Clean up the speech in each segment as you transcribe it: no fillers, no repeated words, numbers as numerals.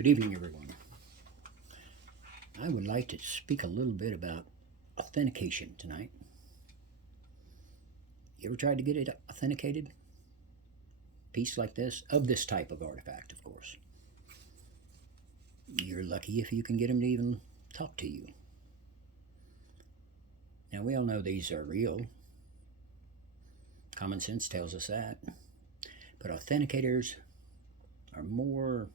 Good evening, everyone. I would like to speak a little bit about authentication tonight. You ever tried to get it authenticated? Piece like this, of this type of artifact, of course. You're lucky if you can get them to even talk to you. Now, we all know these are real. Common sense tells us that. But authenticators are more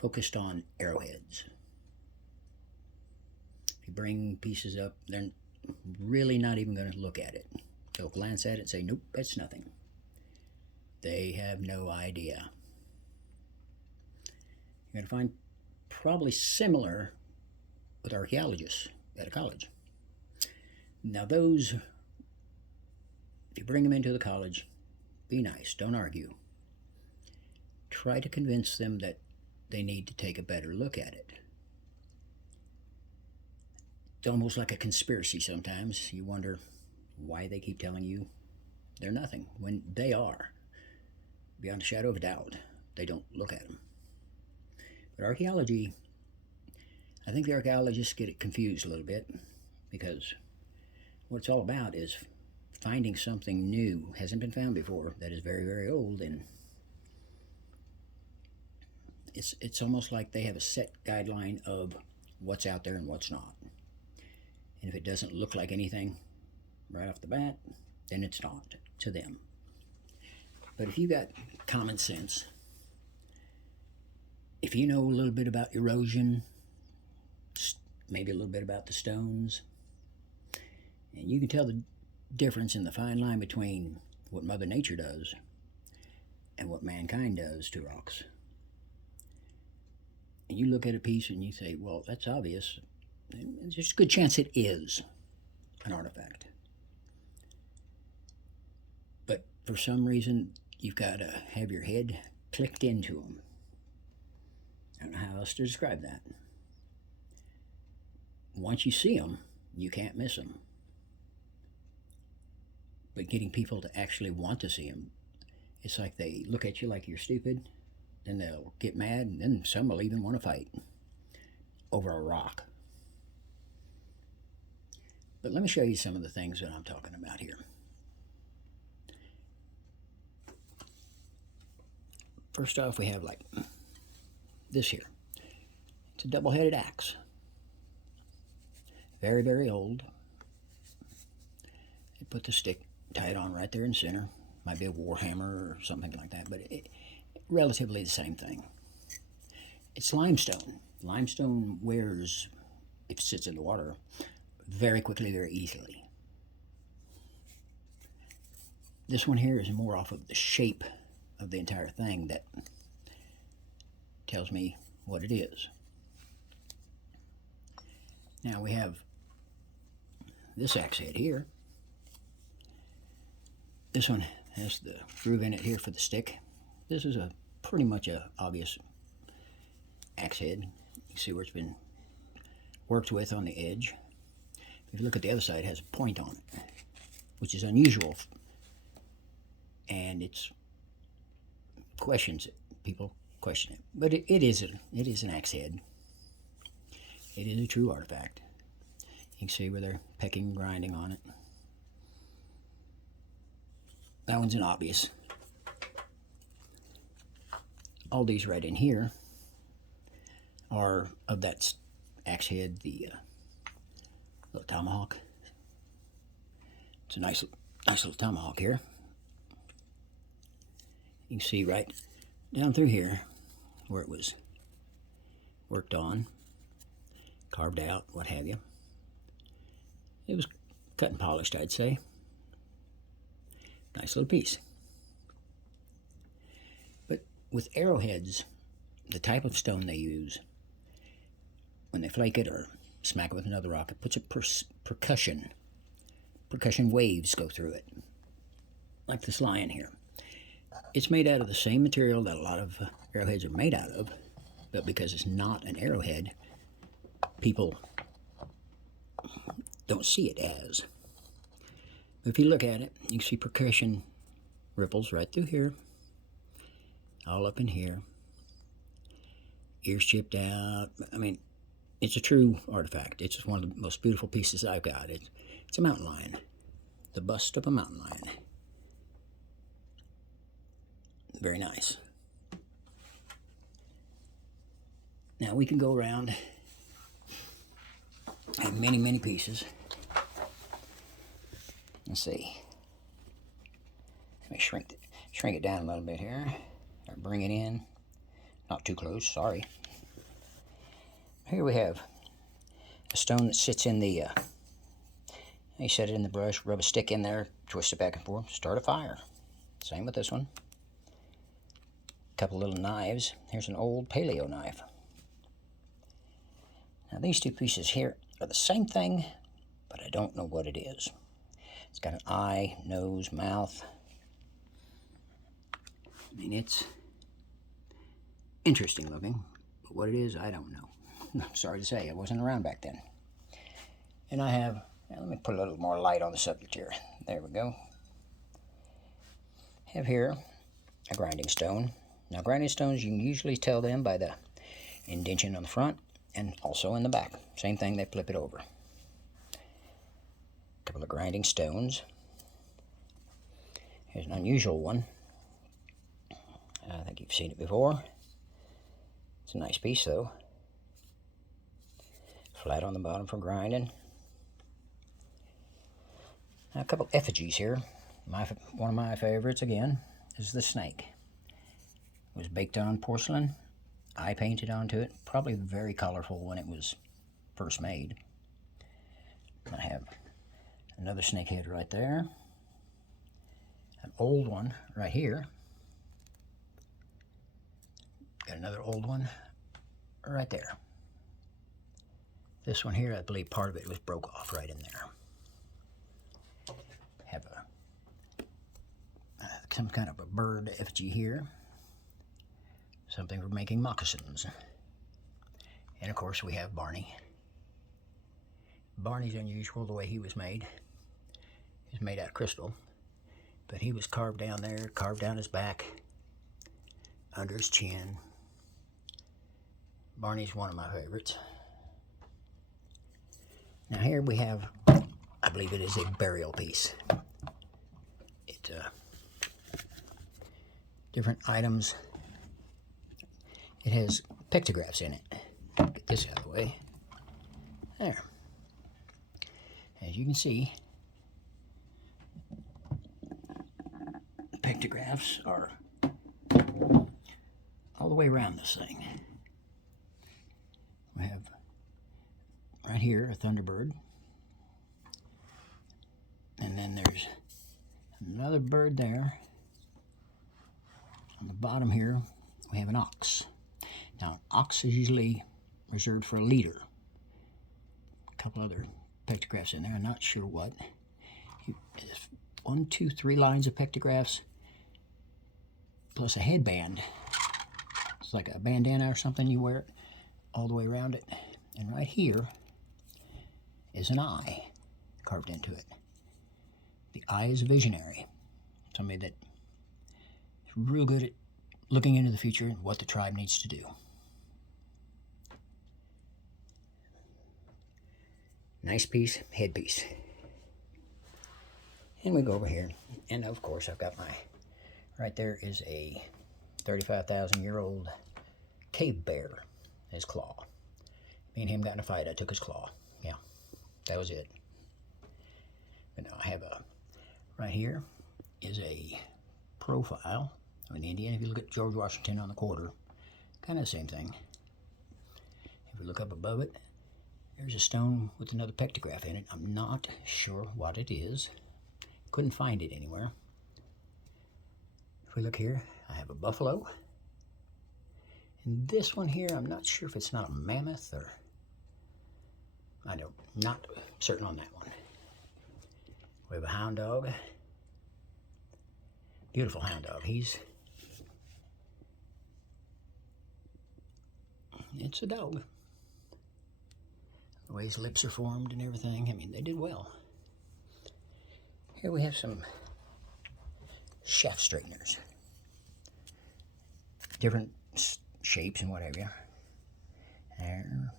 focused on arrowheads. If you bring pieces up, they're really not even going to look at it. They'll glance at it and say, nope, that's nothing. They have no idea. You're going to find probably similar with archaeologists at a college. Now those, if you bring them into the college, be nice, don't argue. Try to convince them that they need to take a better look at it. It's almost like a conspiracy sometimes. You wonder why they keep telling you they're nothing when they are. Beyond a shadow of a doubt, they don't look at them. But archaeology, I think the archaeologists get it confused a little bit, because what it's all about is finding something new, hasn't been found before, that is very, very old, and it's almost like they have a set guideline of what's out there and what's not. And if it doesn't look like anything right off the bat, then it's not to them. But if you got common sense, if you know a little bit about erosion, maybe a little bit about the stones, and you can tell the difference in the fine line between what Mother Nature does and what mankind does to rocks. And you look at a piece and you say, well, that's obvious. There's a good chance it is an artifact. But for some reason, you've got to have your head clicked into them. I don't know how else to describe that. Once you see them, you can't miss them. But getting people to actually want to see them, it's like they look at you like you're stupid, then they'll get mad, and then some will even want to fight over a rock. But let me show you some of the things that I'm talking about here. First off, we have like this here. It's a double-headed axe. Very, very old. They put the stick, tie it on right there in the center. Might be a war hammer or something like that, but relatively the same thing. It's limestone. Limestone wears, if it sits in the water, very quickly, very easily. This one here is more off of the shape of the entire thing that tells me what it is. Now we have this axe head here. This one has the groove in it here for the stick. This is a pretty much a obvious axe head. You can see where it's been worked with on the edge. If you look at the other side, it has a point on it, which is unusual, and it's questions it. People question it, but it is an axe head. It is a true artifact. You can see where they're pecking and grinding on it. That one's an obvious. All these right in here are of that axe head, the little tomahawk. It's a nice little tomahawk here. You can see right down through here where it was worked on, carved out, what have you. It was cut and polished, I'd say. Nice little piece. But with arrowheads, the type of stone they use, when they flake it or smack it with another rock, it puts a percussion waves go through it, like this lion here. It's made out of the same material that a lot of arrowheads are made out of, but because it's not an arrowhead, people don't see it as. If you look at it, you can see percussion ripples right through here, all up in here. ears chipped out. I mean, it's a true artifact. It's one of the most beautiful pieces I've got. It's a mountain lion, the bust of a mountain lion. Very nice. Now we can go around and many, many pieces. Let's see. Let me shrink it down a little bit here. Or bring it in. Not too close, sorry. Here we have a stone that sits in the, you set it in the brush, rub a stick in there, twist it back and forth, start a fire. Same with this one. A couple little knives. Here's an old paleo knife. Now these two pieces here are the same thing, but I don't know what it is. It's got an eye, nose, mouth. I mean, it's interesting looking, but what it is, I don't know. I'm sorry to say, I wasn't around back then. And I have, let me put a little more light on the subject here. There we go. I have here a grinding stone. Now grinding stones, you can usually tell them by the indentation on the front and also in the back. Same thing, they flip it over. A couple of grinding stones. Here's an unusual one. I think you've seen it before. It's a nice piece though. Flat on the bottom for grinding. Now, a couple effigies here. One of my favorites again is the snake. It was baked on porcelain. I painted onto it. Probably very colorful when it was first made. I have another snake head right there. An old one right here. Got another old one right there. This one here, I believe part of it was broke off right in there. Have some kind of a bird effigy here. Something for making moccasins. And of course we have Barney. Barney's unusual the way he was made. He was made out of crystal. But he was carved down there, carved down his back, under his chin. Barney's one of my favorites. Now here we have, I believe it is a burial piece. It, different items. It has pictographs in it. Get this out of the way. There. As you can see, pictographs are all the way around this thing. We have right here a thunderbird, and then there's another bird there. On the bottom here we have an ox. Now an ox is usually reserved for a leader. A couple other pictographs in there, I'm not sure what. There's 1, 2, 3 lines of pictographs plus a headband. It's like a bandana or something, you wear it all the way around it. And right here is an eye carved into it. The eye is a visionary. Somebody that is real good at looking into the future and what the tribe needs to do. Nice piece, headpiece. And we go over here, and of course I've got right there is a 35,000-year-old cave bear, his claw. Me and him got in a fight, I took his claw. Yeah, that was it. But now I have right here is a profile of an Indian. If you look at George Washington on the quarter, kind of the same thing. If you look up above it, there's a stone with another pictograph in it. I'm not sure what it is. Couldn't find it anywhere. If we look here, I have a buffalo. And this one here, I'm not sure if it's not a mammoth or... not certain on that one. We have a hound dog. Beautiful hound dog. It's a dog. The way his lips are formed and everything, I mean, they did well. Here we have some shaft straighteners. Different shapes and whatever. There.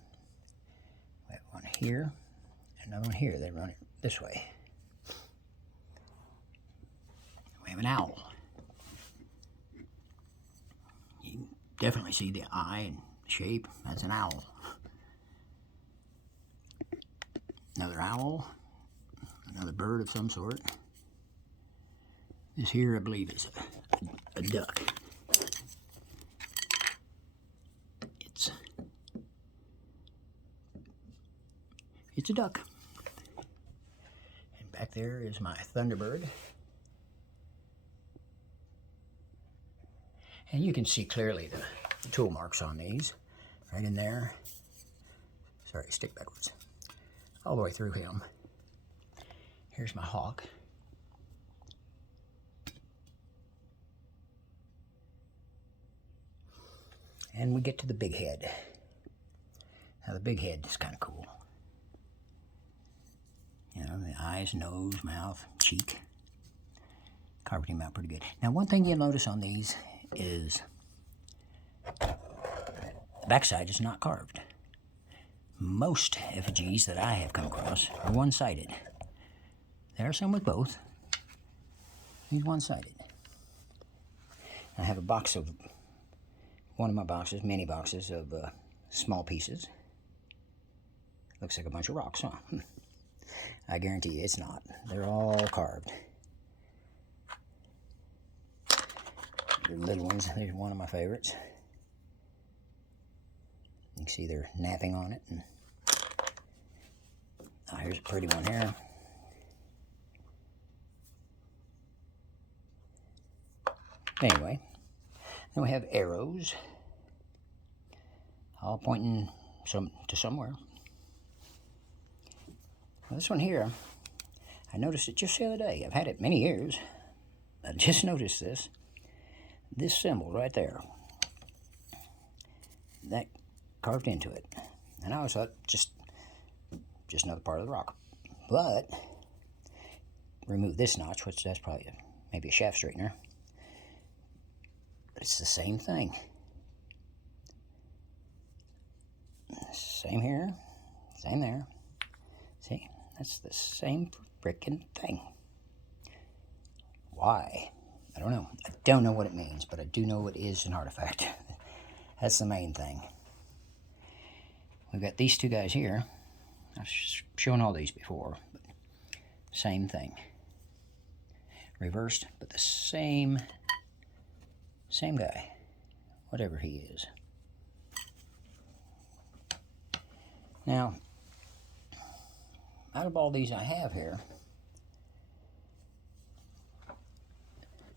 We have one here, another one here. They run it this way. We have an owl. You can definitely see the eye and shape. That's an owl. Another owl. Another bird of some sort. This here, I believe, is a duck. It's a duck. And back there is my thunderbird. And you can see clearly the tool marks on these. Right in there. Sorry, stick backwards. All the way through him. Here's my hawk. And we get to the big head. Now the big head is kind of cool. You know, the eyes, nose, mouth, cheek. Carved him out pretty good. Now one thing you'll notice on these is the backside is not carved. Most effigies that I have come across are one-sided. There are some with both. He's one-sided. I have a box of, one of my boxes, mini boxes of small pieces. Looks like a bunch of rocks, huh? I guarantee you it's not. They're all carved. The little ones, there's one of my favorites. You can see they're napping on it. And oh, here's a pretty one here. Anyway, then we have arrows, all pointing to somewhere. Well, this one here, I noticed it just the other day. I've had it many years. I just noticed this. This symbol right there. That carved into it. And I always thought just another part of the rock. But remove this notch, which that's probably maybe a shaft straightener. But it's the same thing. Same here, same there. See, that's the same frickin' thing. Why? I don't know. I don't know what it means, but I do know it is an artifact. That's the main thing. We've got these two guys here. I've shown all these before, but same thing. Reversed, but the same guy, whatever he is. Now, out of all these I have here,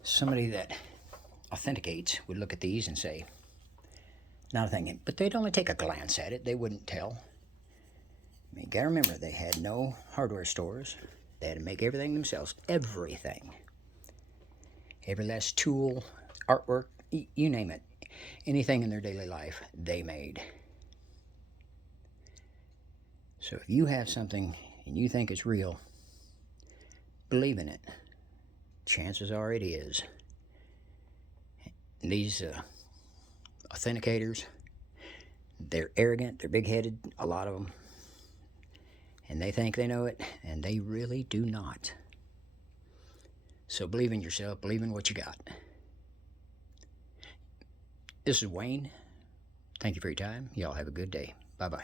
somebody that authenticates would look at these and say, not a thing, but they'd only take a glance at it. They wouldn't tell. I mean, you gotta remember, they had no hardware stores. They had to make everything themselves. Everything. Every last tool, artwork, you name it. Anything in their daily life, they made. So if you have something and you think it's real, believe in it. Chances are it is. These authenticators, they're arrogant, they're big-headed, a lot of them. And they think they know it, and they really do not. So believe in yourself, believe in what you got. This is Wayne. Thank you for your time. Y'all have a good day. Bye-bye.